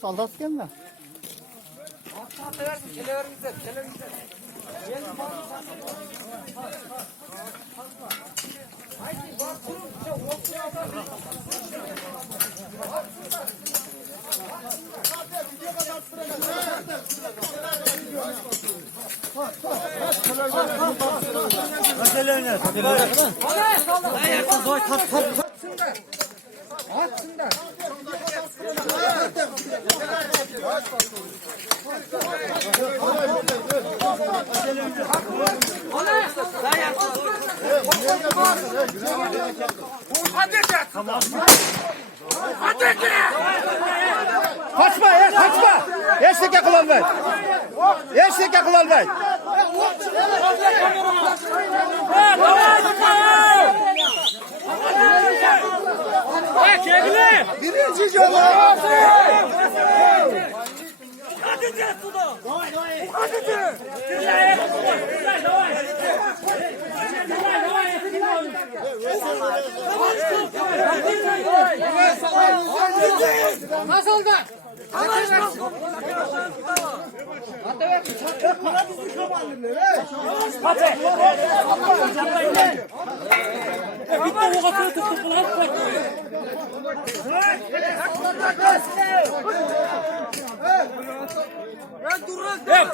Soldat gelme. Kaçma ya, kaçma. Eşlik yakılanmayın. Eşlik yakılanmayın. Birinci yolu. Nasıl da?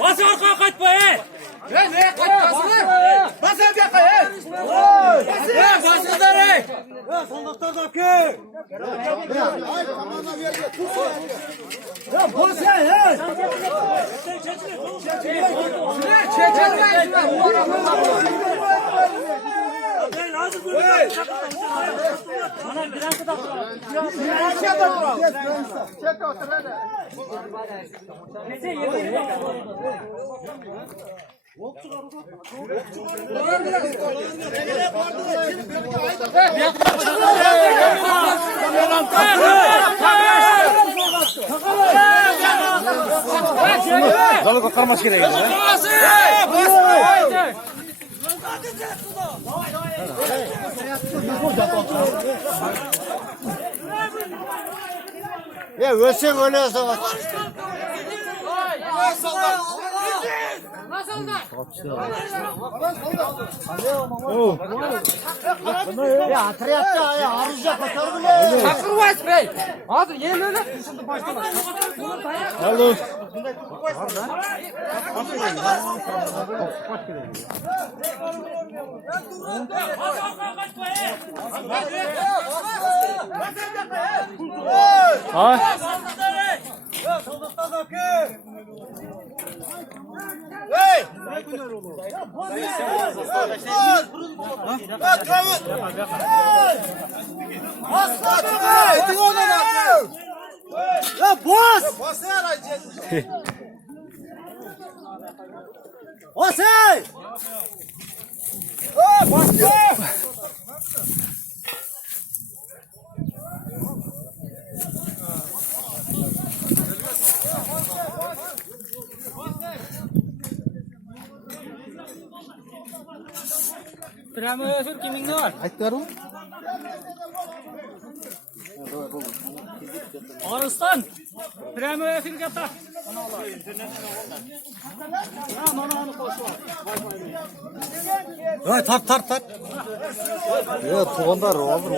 Bas arkaya kaçma Ne kaçmasın? Bas arkaya. Basın da Dalı kokarmaz gerekiyor. Ya ölsen öyle yazamaz. Nasıl da? Ya atreyatta ya arıza katardı be. Sakın var bey. Hazır yemin öyle. Şimdi başlama. Alo. Hey! Ya boss! Boss! Hey! Oh, boss! Drama sur kiming nor. Aytgaru. Arıstan. Drama sur kata. Ya tart. Ya tuğanlar olur.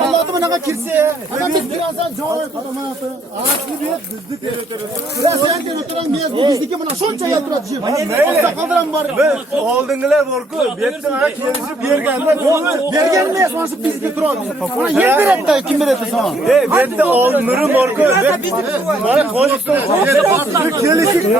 Allah'ım bana kirse. Adam birazdan cevap adamı. Ağaçlı bir düzdük. Biraz yerken oturan bir bizdeki buna şunca yatıracağım. Olsa kaldıran var. Oldunlar borku. Bekten ha kelisi bir gelmez. Bir gelmeye sonrası bizde duran. Ona yer bir etti kim bir etti sana. Bekte ol nuru borku. Bana konuştun. Kelisi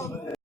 Hayır.